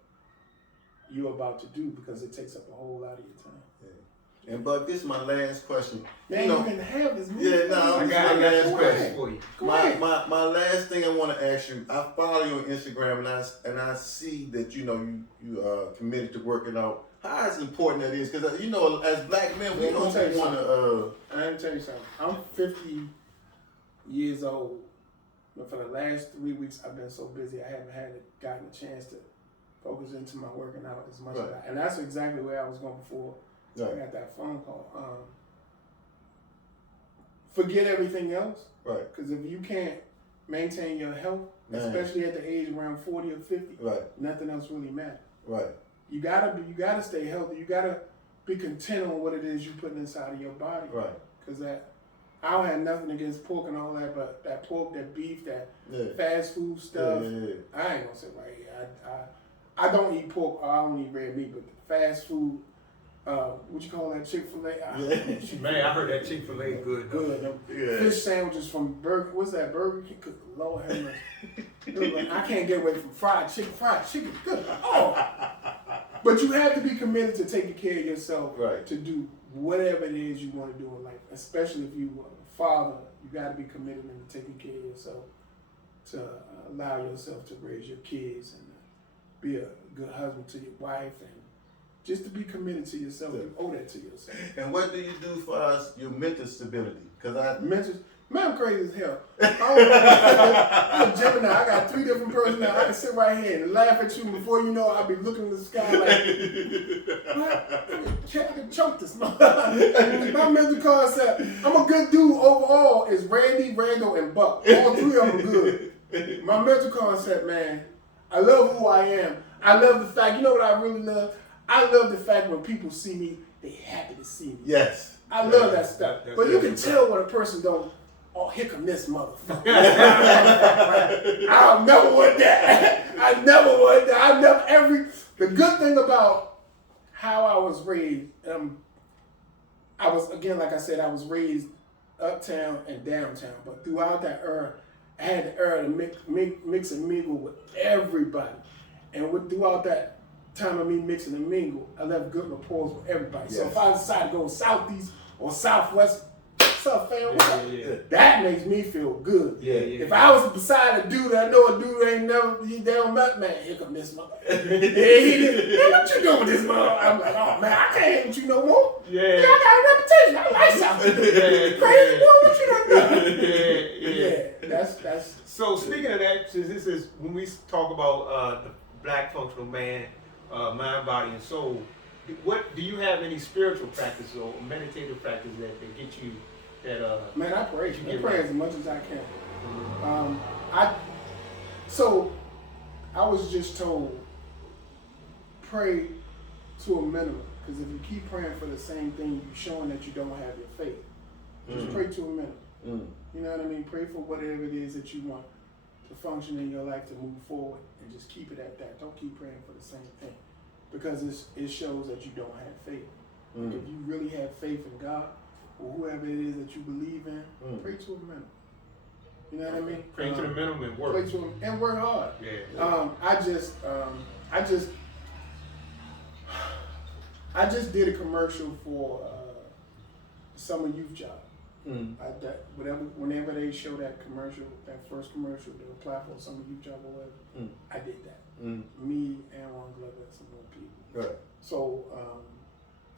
you're about to do because it takes up a whole lot of your time. Yeah. And Buck, this is my last question. Man, you can have this. Yeah, no, I got last some questions for you. My last thing I want to ask you. I follow you on Instagram and I see that you are committed to working out. How is important that is? Because as black men, we don't want to. I'm gonna tell you something. I'm 50 years old, but for the last 3 weeks, I've been so busy I haven't gotten a chance to focus into my working out as much as and that's exactly where I was going before I got that phone call. Forget everything else, right? Because if you can't maintain your health, especially at the age around 40 or 50, nothing else really matters. Right. You gotta stay healthy. You gotta be content on what it is you put inside of your body. Right. Because I don't have nothing against pork and all that, but that pork, that beef, that fast food stuff, I ain't gonna say right here. I don't eat pork or I don't eat red meat, but the fast food, what you call that, Chick-fil-A? Man, I heard that Chick-fil-A good. Good. Fish sandwiches from Burger, what's that, Burger King? Good Lord have mercy. I can't get away from fried chicken. Good. Oh. But you have to be committed to taking care of yourself to do whatever it is you want to do in life, especially if you are a father. You got to be committed to taking care of yourself to allow yourself to raise your kids and be a good husband to your wife and just to be committed to yourself. You owe that to yourself. And what do you do for your mental stability? Man, I'm crazy as hell. I'm a Gemini. I got 3 different personalities. I can sit right here and laugh at you. Before you know, I'll be looking in the sky like, what? I can choke this mother. My mental concept, I'm a good dude overall, is Randy, Randall, and Buck. All 3 of them are good. My mental concept, man, I love who I am. I love the fact, you know what I really love? I love the fact when people see me, they happy to see me. Yes. I love that stuff. But you can tell when a person don't, oh, here come this motherfucker. I'll never want that. I never want that. The good thing about how I was raised, I was, again, like I said, I was raised uptown and downtown. But throughout that era, I had the era to mix and mingle with everybody. And throughout that time of me mixing and mingle, I left good rapport with everybody. Yes. So if I decide to go southeast or southwest, what's up, fam? What's up? That makes me feel good. If I was beside a dude, I know a dude ain't never, he down met, man, here come this mother. Man, what you doing with this mother? I'm like, oh man, I can't hang with you no more. I got a reputation. I like something. Crazy boy, what you done done? That's. So speaking of that, since this is when we talk about the Black functional man, mind, body, and soul. What do you have any spiritual practice or meditative practice that get you that? Man, I pray. I pray as much as I can. Mm-hmm. I was just told pray to a minimum because if you keep praying for the same thing, you're showing that you don't have your faith. Just pray to a minimum. You know what I mean? Pray for whatever it is that you want to function in your life to move forward. And just keep it at that. Don't keep praying for the same thing. Because it shows that you don't have faith. If you really have faith in God or whoever it is that you believe in, pray to a minimum. You know what I mean? Pray to the minimum and work. Pray to him and work hard. I just did a commercial for summer youth job. Whenever they show that commercial, that first commercial to apply for some youth job or whatever, I did that. Me and Ron Glover and some more people. Right. So,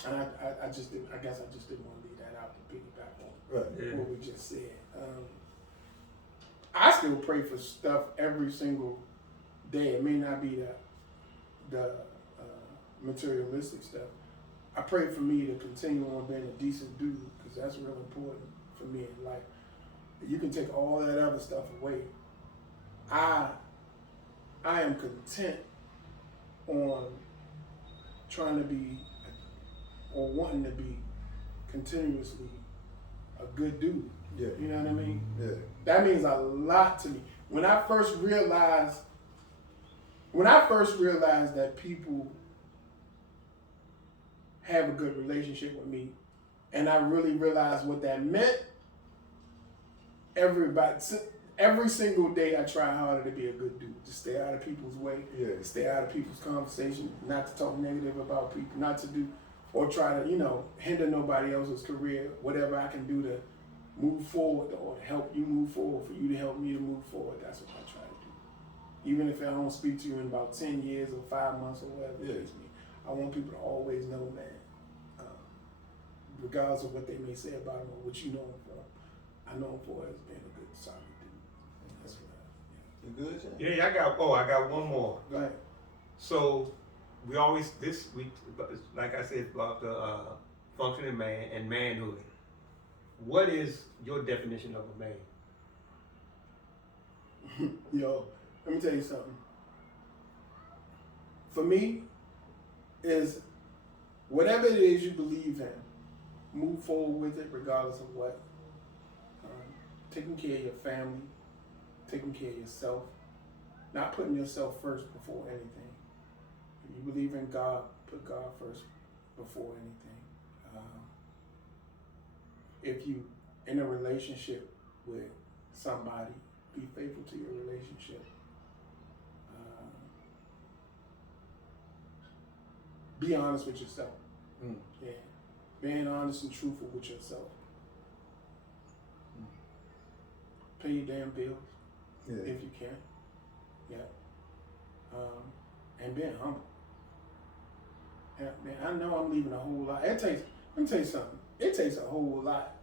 and I just didn't. I guess I just didn't want to leave that out to piggyback on what we just said. I still pray for stuff every single day. It may not be the materialistic stuff. I pray for me to continue on being a decent dude, because that's real important for me in life. You can take all that other stuff away. I am content on trying to be, or wanting to be, continuously a good dude. Yeah. You know what I mean? Yeah. That means a lot to me. When I first realized that people have a good relationship with me, and I really realized what that meant, every single day I try harder to be a good dude, to stay out of people's way, to stay out of people's conversation, not to talk negative about people, not to do, or try to, hinder nobody else's career, whatever I can do to move forward or help you move forward, for you to help me to move forward. That's what I try to do. Even if I don't speak to you in about 10 years or 5 months or whatever it is, I want people to always know, man, regardless of what they may say about him or what you know him for, I know him for as being a good, solid dude. That's what You good, Shane? Yeah, I got one more. Go ahead. So we like I said, about the functioning man and manhood. What is your definition of a man? Yo, let me tell you something. For me, is whatever it is you believe in, move forward with it regardless of what. Taking care of your family, taking care of yourself, not putting yourself first before anything. If you believe in God, put God first before anything. If you in a relationship with somebody, be faithful to your relationship. Be honest with yourself. Yeah, being honest and truthful with yourself. Pay your damn bills if you can. Yeah. And being humble. Yeah, man, I know I'm leaving a whole lot. Let me tell you something. It takes a whole lot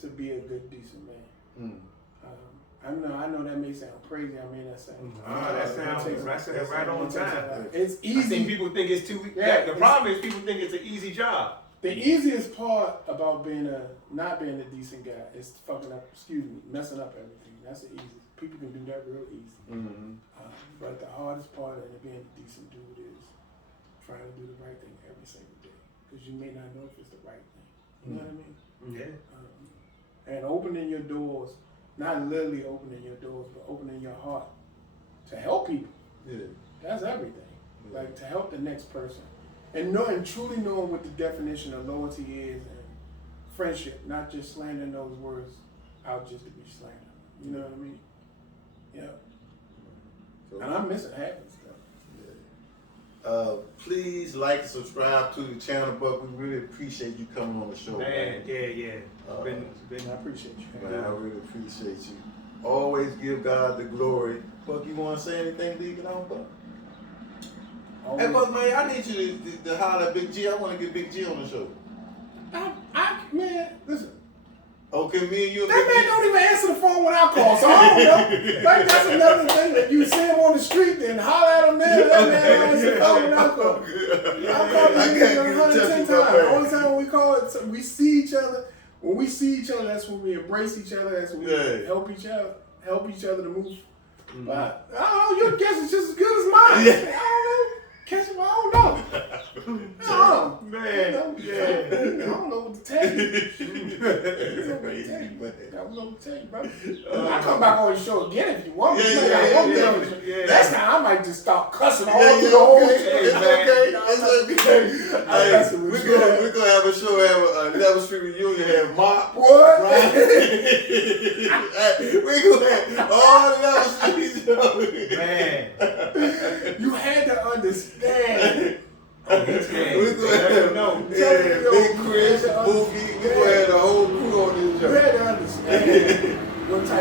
to be a good, decent man. I know that may sound crazy. I mean, that sounds right on time. It's easy. I think people think it's too. Yeah, the problem is people think it's an easy job. The easiest part about not being a decent guy is messing up everything. That's the easiest. People can do that real easy. But the hardest part of being a decent dude is trying to do the right thing every single day, because you may not know if it's the right thing. You know what I mean? Yeah. And opening your doors, not literally opening your doors, but opening your heart to help people. Yeah. That's everything. Yeah. Like, to help the next person. And truly knowing what the definition of loyalty is, and friendship, not just slandering those words out just to be slandered. You know what I mean? Yeah. So, and I'm missing half of stuff. Please like and subscribe to the channel, Buck. We really appreciate you coming on the show. Man, yeah. I appreciate you. Man, I really appreciate you. Always give God the glory. Buck, you want to say anything to get on, Buck? Hey, Buck, man, I need you to holler at Big G. I want to get Big G on the show. Man, listen. Okay, me and you. That man don't even answer the phone when I call, so I don't know. Like, that's another thing. That you see him on the street, then holler at him there. That man answer the phone when I call. I call him 110 times. The only time we call it, we see each other. When we see each other, that's when we embrace each other. That's when we help each other to move. But I don't know. Your guess is just as good as mine. I don't know. Catch him, I don't know. Man, I don't know what to tell you. I don't know what to tell you, bro. I come back on the show again if you want me. Next time I might just start cussing all through the whole show. Okay. We're gonna have a show. Have a 11th Street reunion. Have Mark. What? We're gonna have all the 11th Street shows. Man, you had to understand. We're gonna have Big Chris, Boogie. We're gonna have the whole crew on this show.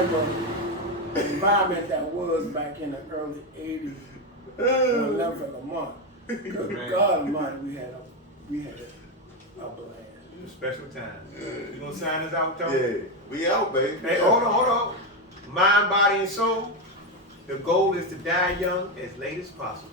type of environment that was back in the early 80s on 11th of the month. Good God Almighty, we had a blast. It was a special time. You gonna sign us out, Tony? Yeah, we out, baby. Hey, hold on. Mind, body, and soul. The goal is to die young as late as possible.